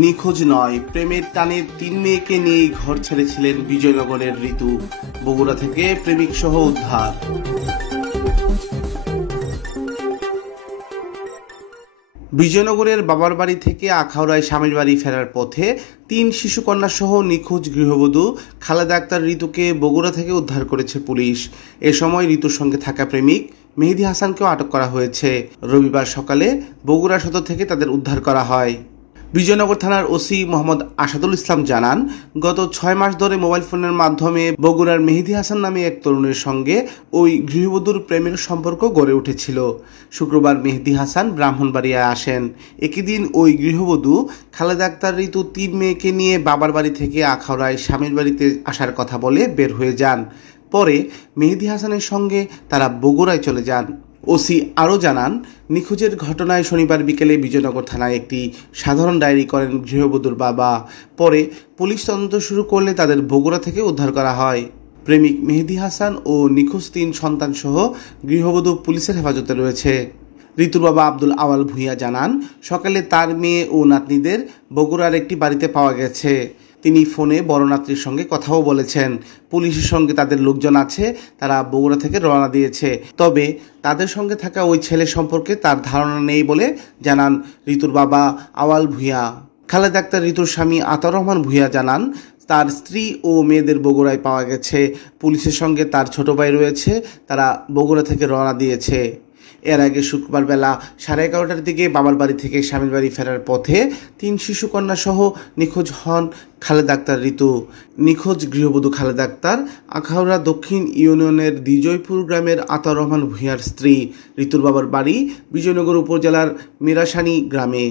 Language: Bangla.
নিখোঁজ নয়, প্রেমের টানে ৩ মেয়েকে নিয়েই ঘর ছেড়েছিলেন বিজয়নগরের ঋতু। বগুড়া থেকে প্রেমিক সহ উদ্ধার। বিজয়নগরের বাবার বাড়ি থেকে আখাউড়ায় স্বামীর বাড়ি ফেরার পথে ৩ শিশুকন্যা সহ নিখোঁজ গৃহবধূ খালেদা আক্তার ঋতুকে বগুড়া থেকে উদ্ধার করেছে পুলিশ। এ সময় ঋতুর সঙ্গে থাকা প্রেমিক মেহেদী হাসানকেও আটক করা হয়েছে। রবিবার সকালে বগুড়া সদর থেকে তাদের উদ্ধার করা হয়। বিজয়নগর থানার ওসি মোহাম্মদ আসাদুল ইসলাম জানান, গত ৬ মাস ধরে মোবাইল ফোনের মাধ্যমে বগুড়ার মেহেদী হাসান নামে এক তরুণের সঙ্গে ওই গৃহবধূর প্রেমের সম্পর্ক গড়ে উঠেছিল। শুক্রবার মেহেদী হাসান ব্রাহ্মণবাড়িয়ায় আসেন। একই দিন ওই গৃহবধূ খালেদা আক্তার ঋতু ৩ মেয়েকে নিয়ে বাবার বাড়ি থেকে আখাউড়ায় স্বামীর বাড়িতে আসার কথা বলে বের হয়ে যান। পরে মেহেদী হাসানের সঙ্গে তারা বগুড়ায় চলে যান। ওসি আরও জানান, নিখোঁজের ঘটনায় শনিবার বিকেলে বিজয়নগর থানায় একটি সাধারণ ডায়েরি করেন গৃহবধূর বাবা। পরে পুলিশ তদন্ত শুরু করলে তাদের বগুড়া থেকে উদ্ধার করা হয়। প্রেমিক মেহেদী হাসান ও নিখোঁজ ৩ সন্তান সহ গৃহবধূ পুলিশের হেফাজতে রয়েছে। ঋতুর বাবা আব্দুল আওয়াল ভূঁইয়া জানান, সকালে তার মেয়ে ও নাতনিদের বগুড়ার একটি বাড়িতে পাওয়া গেছে। তিনি ফোনে বড় নাতনির সঙ্গে কথাও বলেছেন। পুলিশের সঙ্গে তাদের লোকজন আছে, তারা বগুড়া থেকে রওনা দিয়েছে। তবে তাদের সঙ্গে থাকা ওই ছেলে সম্পর্কে তার ধারণা নেই বলে জানান ঋতুর বাবা আওয়াল ভূঁইয়া। খালেদা আক্তার ঋতুর স্বামী আতাউর রহমান ভূঁইয়া জানান, তার স্ত্রী ও মেয়েদের বগুড়ায় পাওয়া গেছে। পুলিশের সঙ্গে তার ছোট ভাই রয়েছে, তারা বগুড়া থেকে রওনা দিয়েছে। এর আগে শুক্রবার বেলা 11:30টার দিকে বাবার বাড়ি থেকে স্বামীর বাড়ি ফেরার পথে ৩ শিশুকন্যা সহ নিখোঁজ হন খালেদা আক্তার ঋতু। নিখোঁজ গৃহবধূ খালেদা আক্তার আখাউড়া দক্ষিণ ইউনিয়নের দ্বিজয়পুর গ্রামের আতাউর রহমান ভূঁইয়ার স্ত্রী। ঋতুর বাবার বাড়ি বিজয়নগর উপজেলার মিরাসানি গ্রামে।